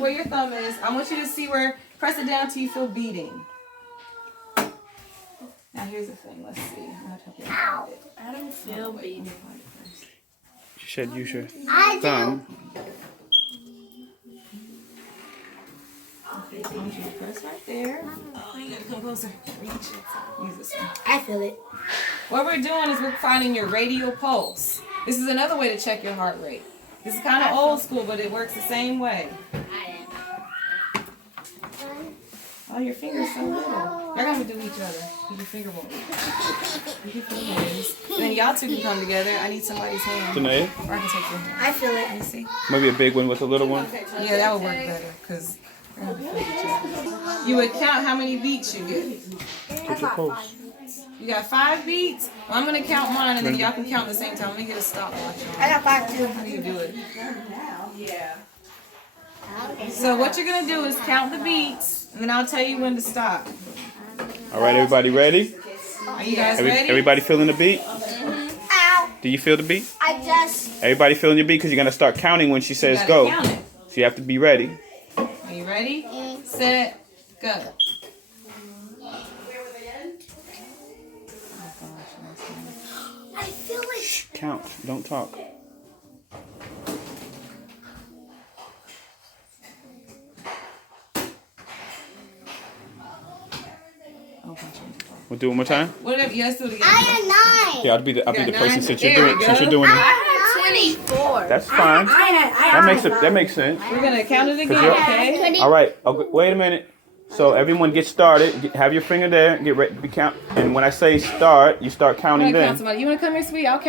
where your thumb is. I want you to see where, press it down till you feel beating. Now here's the thing, let's see. I'm gonna help you find it. I don't feel beating. She said use your thumb. Okay, so I want you to press right there. Oh, you gotta come closer. Reach. Use this one. I feel it. What we're doing is we're finding your radial pulse. This is another way to check your heart rate. This is kind of old school, but it works the same way. Oh, your finger's so little. You're gonna do each other. Keep your finger ball. You can feel hands. Then y'all two can come together. I need somebody's hand. Janae? Or I can take your hand. I feel it. Let me see. Maybe a big one with a little one. Yeah, that would work better because we're gonna feel each other. You would count how many beats you get. Get your pulse. You got 5 beats? Well, I'm gonna count mine and then y'all can count at the same time. Let me get a stopwatch on. I got 5 too. How do you do it? So what you're gonna do is count the beats, and then I'll tell you when to stop. All right, everybody ready? Are you guys ready? Everybody feeling the beat? Ow. Do you feel the beat? I just. Everybody feeling your beat because you're going to start counting when she You says gotta go. count it. So you have to be ready. Are you ready? Set, go. I feel it. Count. Don't talk. We'll do it one more time. Whatever. Yes, do it again. I had 9. Yeah, I'll be the got person 9? since There you're we doing go. it. I had 24. That's fine. That makes sense. We're gonna count it again, you're- okay? All right. Okay, wait a minute. So everyone get started. Have your finger there. Get ready to count. And when I say start, you start I'm counting gonna then. count somebody. You wanna come here, sweet? I'll count.